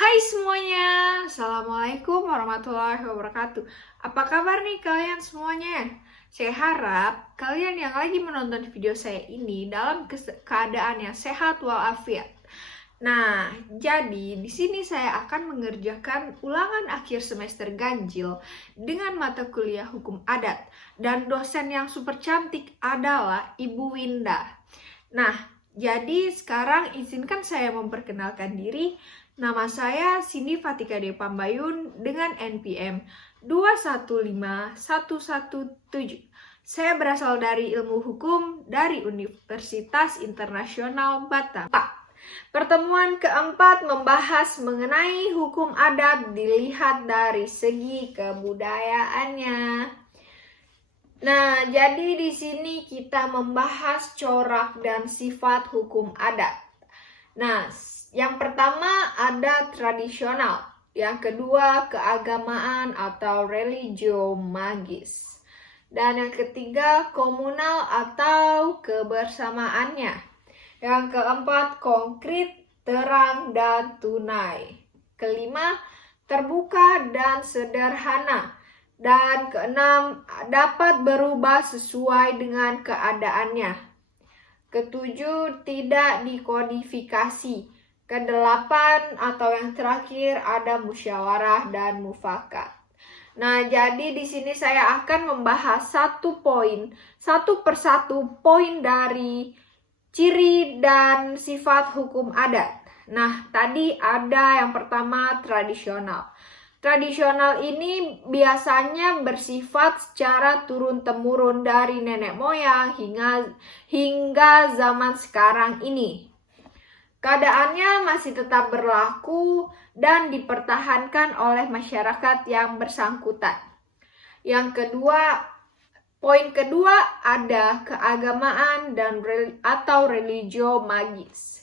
Hai semuanya, Assalamualaikum warahmatullahi wabarakatuh. Apa kabar nih kalian semuanya? Saya harap kalian yang lagi menonton video saya ini dalam keadaan yang sehat walafiat. Nah, jadi di sini saya akan mengerjakan ulangan akhir semester ganjil dengan mata kuliah hukum adat. Dan dosen yang super cantik adalah Ibu Winda. Nah, jadi sekarang izinkan saya memperkenalkan diri. Nama saya Cindy Fatika De Pambayun dengan NPM 215117. Saya berasal dari ilmu hukum dari Universitas Internasional Batam. Pertemuan keempat membahas mengenai hukum adat dilihat dari segi kebudayaannya. Nah, jadi di sini kita membahas corak dan sifat hukum adat. Nah, yang pertama ada tradisional, yang kedua keagamaan atau religio magis, dan yang ketiga komunal atau kebersamaannya. Yang keempat konkret, terang, dan tunai. Kelima, terbuka dan sederhana. Dan keenam, dapat berubah sesuai dengan keadaannya. Ketujuh, tidak dikodifikasi. Kedelapan atau yang terakhir ada musyawarah dan mufakat. Nah, jadi di sini saya akan membahas satu persatu poin dari ciri dan sifat hukum adat. Nah, tadi ada yang pertama tradisional. Tradisional ini biasanya bersifat secara turun-temurun dari nenek moyang hingga zaman sekarang ini. Keadaannya masih tetap berlaku dan dipertahankan oleh masyarakat yang bersangkutan. Poin kedua ada keagamaan atau religio magis.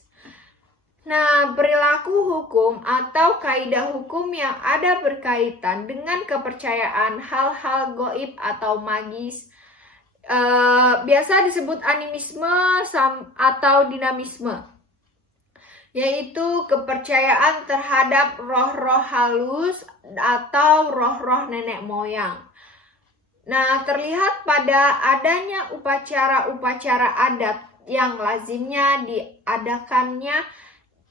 Nah, perilaku hukum atau kaidah hukum yang ada berkaitan dengan kepercayaan hal-hal goib atau magis biasa disebut animisme atau dinamisme, yaitu kepercayaan terhadap roh-roh halus atau roh-roh nenek moyang. Nah, terlihat pada adanya upacara-upacara adat yang lazimnya diadakannya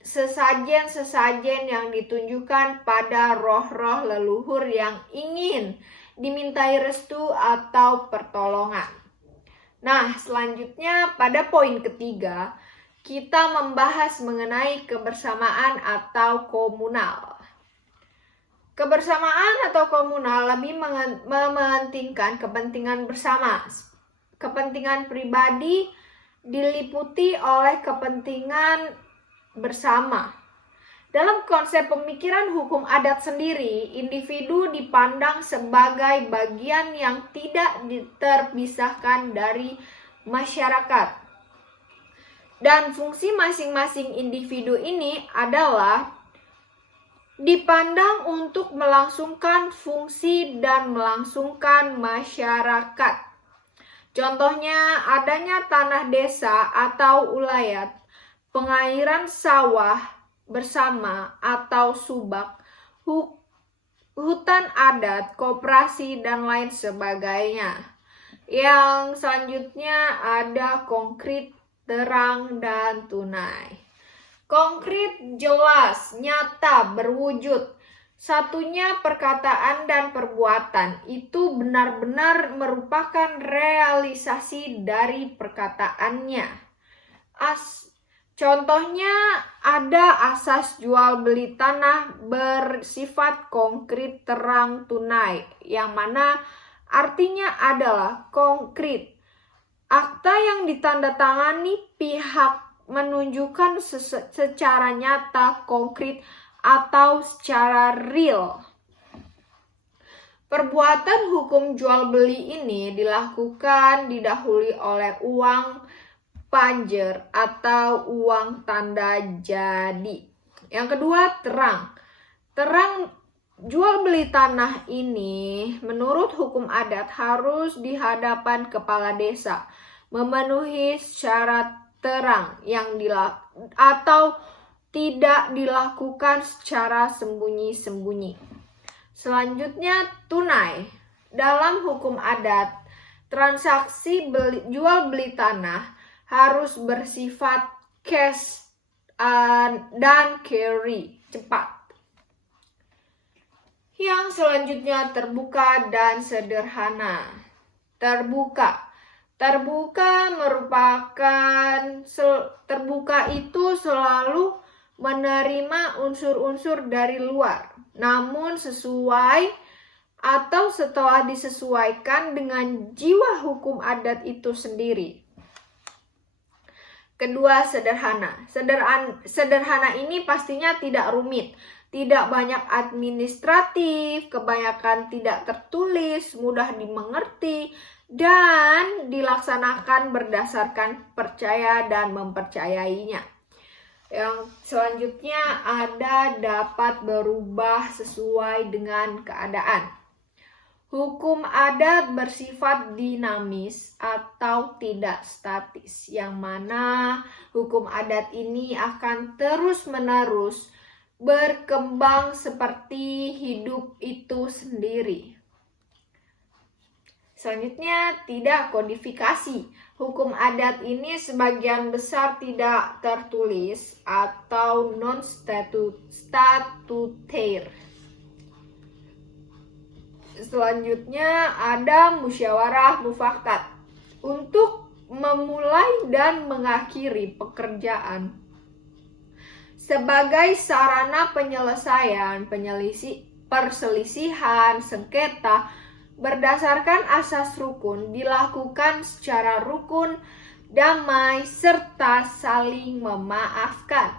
sesajen-sesajen yang ditunjukkan pada roh-roh leluhur yang ingin dimintai restu atau pertolongan. Nah, selanjutnya pada poin ketiga, kita membahas mengenai kebersamaan atau komunal. Kebersamaan atau komunal lebih mementingkan kepentingan bersama. Kepentingan pribadi diliputi oleh kepentingan bersama. Dalam konsep pemikiran hukum adat sendiri, individu dipandang sebagai bagian yang tidak terpisahkan dari masyarakat. Dan fungsi masing-masing individu ini adalah dipandang untuk melangsungkan fungsi dan melangsungkan masyarakat. Contohnya adanya tanah desa atau ulayat, pengairan sawah bersama atau subak, hutan adat, koperasi, dan lain sebagainya. Yang selanjutnya ada konkret, terang, dan tunai. Konkret jelas, nyata, berwujud. Satunya perkataan dan perbuatan. Itu benar-benar merupakan realisasi dari perkataannya. Contohnya ada asas jual beli tanah bersifat konkret, terang, tunai, yang mana artinya adalah konkret. Akta yang ditandatangani pihak menunjukkan secara nyata, konkret, atau secara real. Perbuatan hukum jual beli ini dilakukan didahului oleh uang panjer atau uang tanda jadi. Yang kedua, terang. Terang jual beli tanah ini menurut hukum adat harus di hadapan kepala desa, memenuhi syarat terang yang atau tidak dilakukan secara sembunyi-sembunyi. Selanjutnya, tunai. Dalam hukum adat, transaksi jual beli tanah harus bersifat cash dan carry, cepat. Yang selanjutnya, terbuka dan sederhana. Terbuka itu selalu menerima unsur-unsur dari luar, namun sesuai atau setelah disesuaikan dengan jiwa hukum adat itu sendiri. Kedua, sederhana. Sederhana ini pastinya tidak rumit, tidak banyak administratif, kebanyakan tidak tertulis, mudah dimengerti, dan dilaksanakan berdasarkan percaya dan mempercayainya. Yang selanjutnya ada dapat berubah sesuai dengan keadaan. Hukum adat bersifat dinamis atau tidak statis, yang mana hukum adat ini akan terus-menerus berkembang seperti hidup itu sendiri. Selanjutnya, tidak kodifikasi. Hukum adat ini sebagian besar tidak tertulis atau non-statutaire. Selanjutnya ada musyawarah mufakat untuk memulai dan mengakhiri pekerjaan sebagai sarana penyelesaian perselisihan sengketa berdasarkan asas rukun, dilakukan secara rukun, damai, serta saling memaafkan.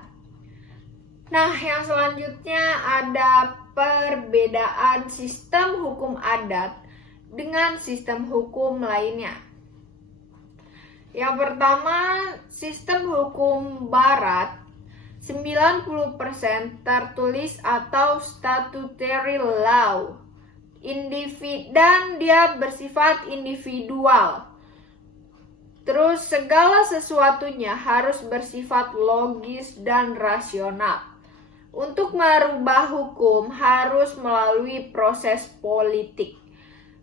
Nah, yang selanjutnya ada perbedaan sistem hukum adat dengan sistem hukum lainnya. Yang pertama, sistem hukum barat 90% tertulis atau statutory law, dan dia bersifat individual. Terus segala sesuatunya harus bersifat logis dan rasional. Untuk merubah hukum harus melalui proses politik.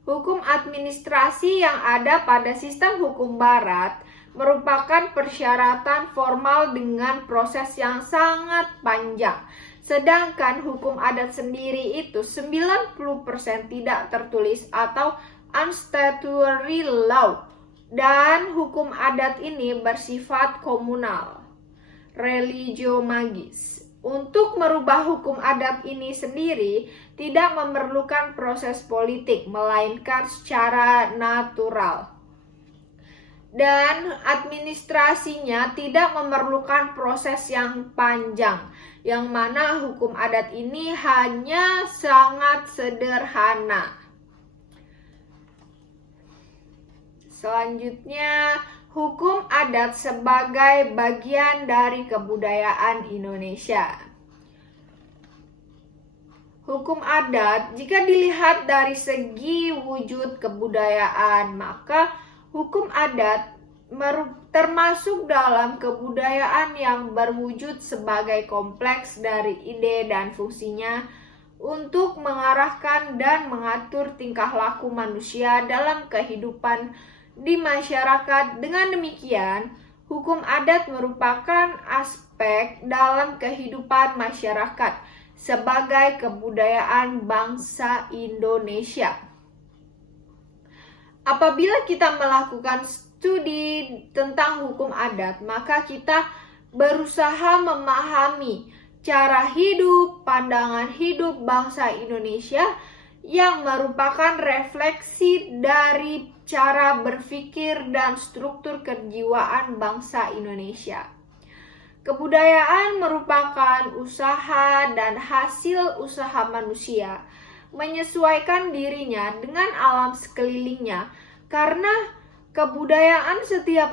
Hukum administrasi yang ada pada sistem hukum barat merupakan persyaratan formal dengan proses yang sangat panjang. Sedangkan hukum adat sendiri itu 90% tidak tertulis atau unstatutory law. Dan hukum adat ini bersifat komunal, religio magis. Untuk merubah hukum adat ini sendiri tidak memerlukan proses politik, melainkan secara natural. Dan administrasinya tidak memerlukan proses yang panjang, yang mana hukum adat ini hanya sangat sederhana. Selanjutnya, hukum adat sebagai bagian dari kebudayaan Indonesia. Hukum adat, jika dilihat dari segi wujud kebudayaan, maka hukum adat termasuk dalam kebudayaan yang berwujud sebagai kompleks dari ide dan fungsinya untuk mengarahkan dan mengatur tingkah laku manusia dalam kehidupan di masyarakat. Dengan demikian, hukum adat merupakan aspek dalam kehidupan masyarakat sebagai kebudayaan bangsa Indonesia. Apabila kita melakukan studi tentang hukum adat, maka kita berusaha memahami cara hidup, pandangan hidup bangsa Indonesia yang merupakan refleksi dari cara berpikir dan struktur kejiwaan bangsa Indonesia. Kebudayaan merupakan usaha dan hasil usaha manusia menyesuaikan dirinya dengan alam sekelilingnya, karena kebudayaan setiap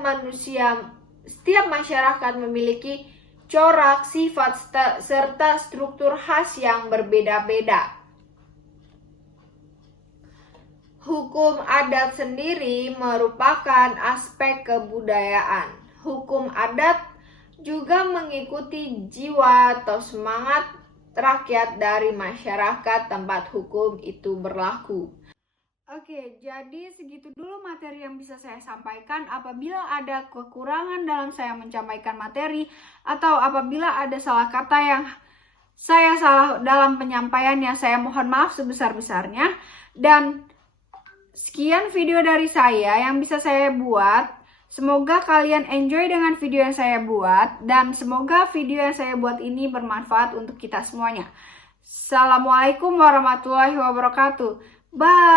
masyarakat memiliki corak, sifat, serta struktur khas yang berbeda-beda. Hukum adat sendiri merupakan aspek kebudayaan. Hukum adat juga mengikuti jiwa atau semangat rakyat dari masyarakat tempat hukum itu berlaku. Oke, jadi segitu dulu materi yang bisa saya sampaikan. Apabila ada kekurangan dalam saya menyampaikan materi atau apabila ada salah kata yang saya salah dalam penyampaiannya, saya mohon maaf sebesar-besarnya. Dan sekian video dari saya yang bisa saya buat. Semoga kalian enjoy dengan video yang saya buat dan semoga video yang saya buat ini bermanfaat untuk kita semuanya. Assalamualaikum warahmatullahi wabarakatuh. Bye.